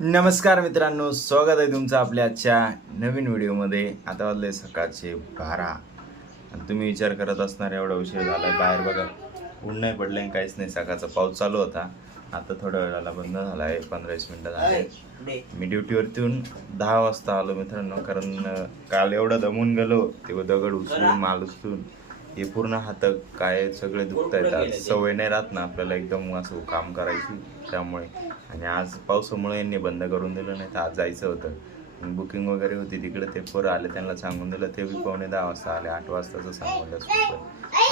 नमस्कार मित्रांनो, स्वागत आहे तुमचं आपल्या आजच्या नवीन व्हिडिओमध्ये. आता वाजले सकाळचे 12 आणि तुम्ही विचार करत असणार एवढा उशीर झाला बाहेर. बघा, ऊन नाही पडलं आणि काहीच नाही. सकाळचा पाऊस चालू होता, आता थोड्या वेळाला बंद झाला आहे. 15-20 मिनटं झाले. मी ड्युटीवरती 10 वाजता आलो मित्रांनो, कारण काल एवढं दमून गेलो. ते दगड उचलून माल उचलून हे पूर्ण हात काय सगळे दुखत आहेत. आज सवय नाही राहत ना आपल्याला एकदम असं काम करायची, त्यामुळे. आणि आज पावसामुळे यांनी बंद करून दिलं, नाही तर आज जायचं होतं. बुकिंग वगैरे होती तिकडे, ते पोरं आले, त्यांना सांगून दिलं. ते बी 9:45 वाजता आले, 8 वाजताचं सांगून.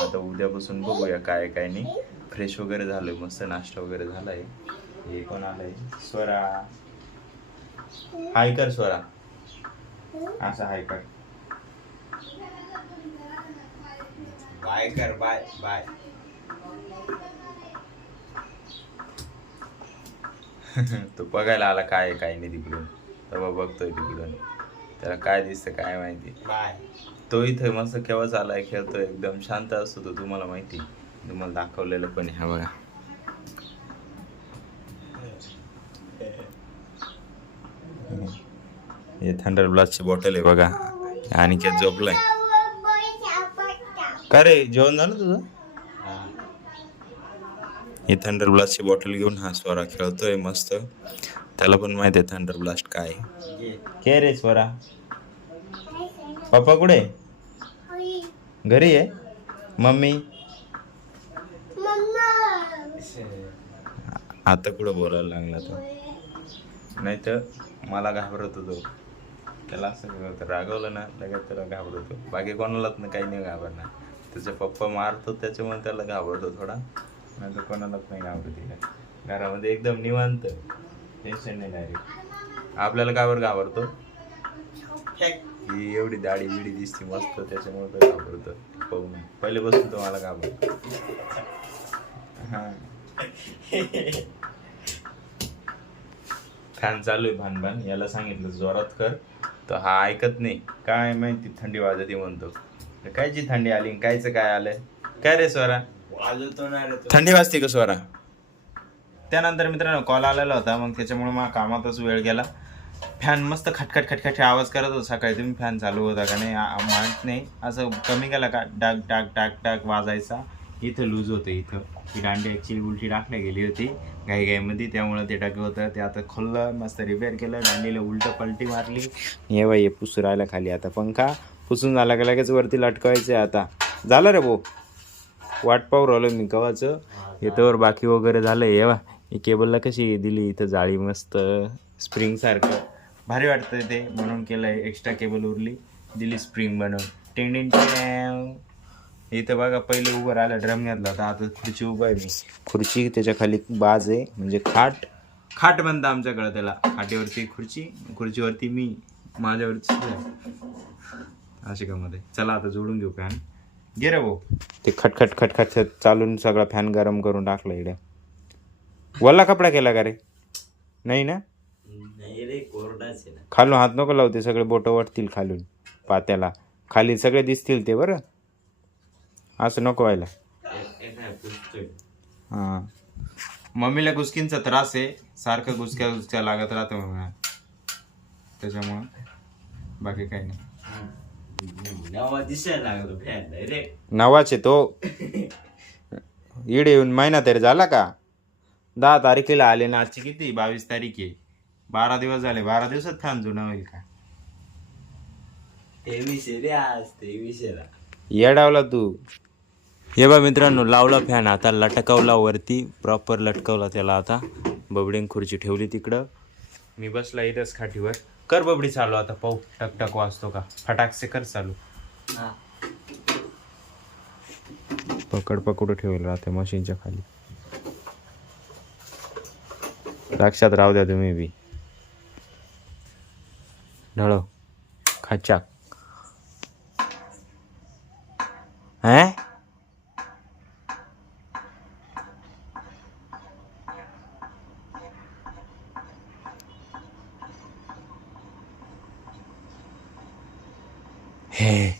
आता उद्यापासून बघूया काय काय नाही. फ्रेश वगैरे झालं, मस्त नाश्ता वगैरे झाला आहे. हे कोण आलंय? स्वरा, हाय कर स्वरा, असं हाय कर, बाय कर, बाय बाय. तो बघायला आला काय काय नाही तिकडून, तेव्हा बघतोय तिकडून, त्याला काय दिसतं काय माहिती. तो इथे मस्त केव्हाच आलाय, खेळतोय, एकदम शांत असतो तो, तुम्हाला माहिती, तुम्हाला दाखवलेलं पण. हा बघा, हे थंडर ब्लास्टची बॉटल आहे बघा. आणि काय झोपलाय का रे? जेवण झालं तुझं? ही थंडर ब्लास्टची बॉटल घेऊन हा स्वरा खेळतोय मस्त. त्याला पण माहिती आहे थंडर ब्लास्ट काय. के रे स्वरा, पप्पा कुठे? घरी आहे. मम्मी आता कुठं बोलायला लागला तो, नाही तर मला घाबरत होतो. त्याला असं रागवलं ना लगेच त्याला घाबरतो. बाकी कोणालाच ना काही नाही घाबरणार. त्याचे पप्पा मारतो त्याच्यामुळे त्याला घाबरतो थोडा, नाही तर कोणालाच नाही घाबरत. घरामध्ये एकदम निवांत, टेन्शन नाही. डायरेक्ट आपल्याला कावर घाबरतो, ही एवढी दाढी बिडी दिसते मस्त, त्याच्यामुळे तो घाबरतो. पाहून पहिल्यापासून तो मला घाबरतो. हा, फॅन चालू आहे भानभान. याला सांगितलं जोरात कर, तर हा ऐकत नाही. काय माहिती थंडी वाजते म्हणतो. कायची थंडी आली, कायचं काय आलंय काय रे स्वरा? थंडी वाजते का स्वरा? त्यानंतर मित्रांनो कॉल आलेला होता, मग त्याच्यामुळे मला कामातच वेळ गेला. फॅन मस्त खटखट खटखट आवाज करत होता. सकाळी तुम्ही फॅन चालू होता का नाही माहीत नाही, असं कमी केला का डाक डाक डाक डाक वाजायचा. इथं लूज होतं, इथं ही दांडी ॲक्च्युली उलटी टाकल्या गेली होती घाईघाईमध्ये, त्यामुळे ते टाकलं होतं. ते आता खोललं, मस्त रिपेअर केलं, दांडीला उलटं पलटी मारली. हे बाई हे पुसू राहिला खाली. आता पंखा पुसून झाला का लगेच वरती लटकावायचं आहे. आता झालं रे भाऊ, वाट पाहू राहिलो मी कवाचं येतोवर. बाकी वगैरे झालं. हे बा ही केबलला कशी दिली इथं जाळी, मस्त स्प्रिंगसारखं भारी वाटतं ते, म्हणून केलं आहे. एक्स्ट्रा केबल उरली, दिली स्प्रिंग बनवून. टेंडिंग इथं बघा, पहिले उभं राहिला ड्रम घातला होता, आता खुर्ची उभं आहे मी. खुर्ची त्याच्या खाली बाज आहे, म्हणजे खाट म्हणतं आमच्याकडं त्याला. खाटीवरती खुर्ची, खुर्चीवरती मी, माझ्यावरती अशी का मध्ये. चला आता जोडून घेऊ फॅन. गे रे भाऊ, ते खटखट खटखट चालून सगळा फॅन गरम करून टाकला इकडे. वल्ला कपडा केला का रे? नाही ना, खालून हात नको लावते, सगळे बोटं वाटतील खालून पात्याला, खाली सगळे दिसतील ते. बरं असं नको व्हायला. हां, मम्मीला गुसकींचा त्रास आहे, सारखं गुसक्या लागत राहतं मग, त्याच्यामुळं बाकी काही नाही. नवाचे तो इडे येऊन महिना तरी झाला का? 10 तारखेला आले ना, आजची किती 22 तारीख आहे. 12 दिवस झाले. 12 दिवसात फॅन जुना होईल का? 23 रे आज, 23 येडावला तू. हे बा मित्रांनो, लावला फॅन, आता लटकवला वरती, प्रॉपर लटकवला त्याला. आता बबडीन खुर्ची ठेवली तिकडं, मी बसला इथंच खाटीवर. कर बबडी चालू आता, पाहू टकटक वाजतो का. फटाकसे कर चालू. पकड ठेवलं राहते मशीनच्या खाली, लक्षात राहू द्या तुम्ही बी. ढळो खाचाक है. हे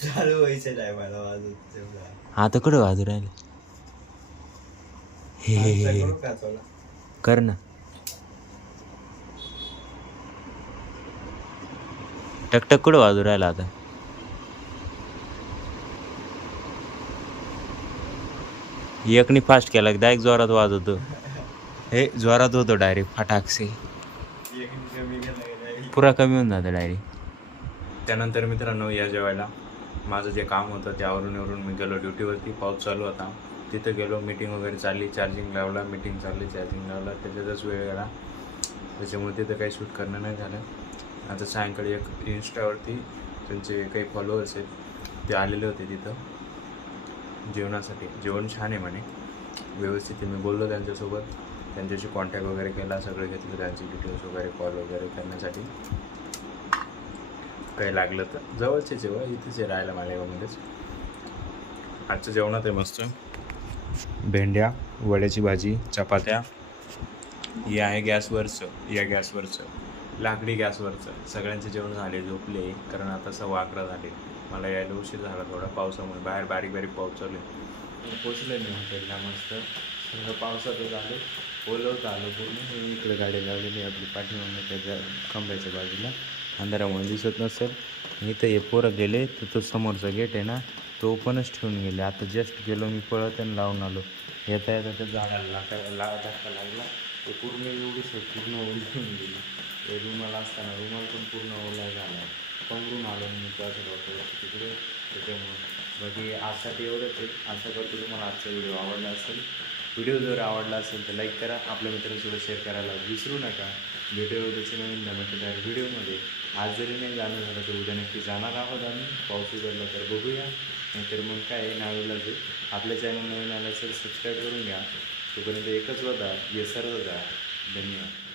चालू व्हायचं नाही मला वाजत, आता कुठं वाजू राहिले. हे कर ना. टकटक कुठं वाजू राहिला आता? एकनी फास्ट केला की डायरेक्ट जोरात वाजवतो. हे जोरात होतो डायरेक्ट फटाकसे. पुरा कमी होऊन जातं डायरेक्ट. त्यानंतर मित्रांनो या जेवायला माझं जे काम होतं त्यावरून मी गेलो ड्युटीवरती. पाऊस चालू होता. तिथं गेलो, मीटिंग वगैरे चालली, चार्जिंग लावला, मीटिंग चालली, चार्जिंग लावला, त्याच्यातच वेळ गेला. त्याच्यामुळे तिथं काही शूट करणं नाही झालं. आता सायंकाळी एक इन्स्टावरती त्यांचे काही फॉलोअर्स आहेत ते आलेले होते तिथं जेवणासाठी. जेवण छान आहे म्हणे, व्यवस्थित आहे. मी बोललो त्यांच्यासोबत, त्यांच्याशी कॉन्टॅक्ट वगैरे केला, सगळं घेतलं त्यांची डिटेल्स वगैरे कॉल वगैरे करण्यासाठी. काही लागलं तर जवळचे जेव्हा इथेच आहे राहायला मालेगावमध्येच. आजच्या जेवणात आहे मस्त भेंड्या, वड्याची भाजी, चपात्या. हे आहे गॅसवरचं लाकडी गॅसवरचं. सगळ्यांचे जेवण झाले, झोपले, कारण आता 11:15 झाले. मला यायला उशीर झाला थोडा पावसामुळे. बाहेर बारीक बारीक पाऊस चालू आहे. पोचलो मी हॉटेलला मस्त. सगळं पावसातच आलो, ओलवत आलो पूर्ण. मी इकडे गाडी लावलेली आपली पाठीमागून त्याच्या खांब्याच्या बाजूला, अंधारामुळे दिसत नसेल. इथं हे पोरं गेले तर तो समोरचा गेट आहे ना तो ओपनच ठेवून गेले. आता जस्ट गेलो मी पळत आणि लावून आलो. येता येता त्या झाडाला धक्का लागला. ते पूर्ण एवढी पूर्ण ओली होऊन गेली. ते रुमाल असताना रुमाल पण पूर्ण ओला झाला. पंगरून आलो मी त्याचं डॉक्टर तिकडे. त्याच्यामुळे बाकी आजसाठी एवढंच आहे. आशा करतो तुम्हाला आजचा व्हिडिओ आवडला असेल. व्हिडिओ जर आवडला असेल तर लाईक करा, आपल्या मित्रांसोबत शेअर करायला विसरू नका. भेटूया त्याचे नवीन धमाकेदार व्हिडिओमध्ये. आज जरी नाही जाणं झालं तर उद्या नक्की जाणार आहोत आम्ही. पाऊस उघडला तर बघूया, नाहीतर मग काय नावेला जे. आपल्या चॅनल नवीन आलं असेल सबस्क्राईब करून घ्या. तोपर्यंत एकच होता, ये सर्व जा. धन्यवाद.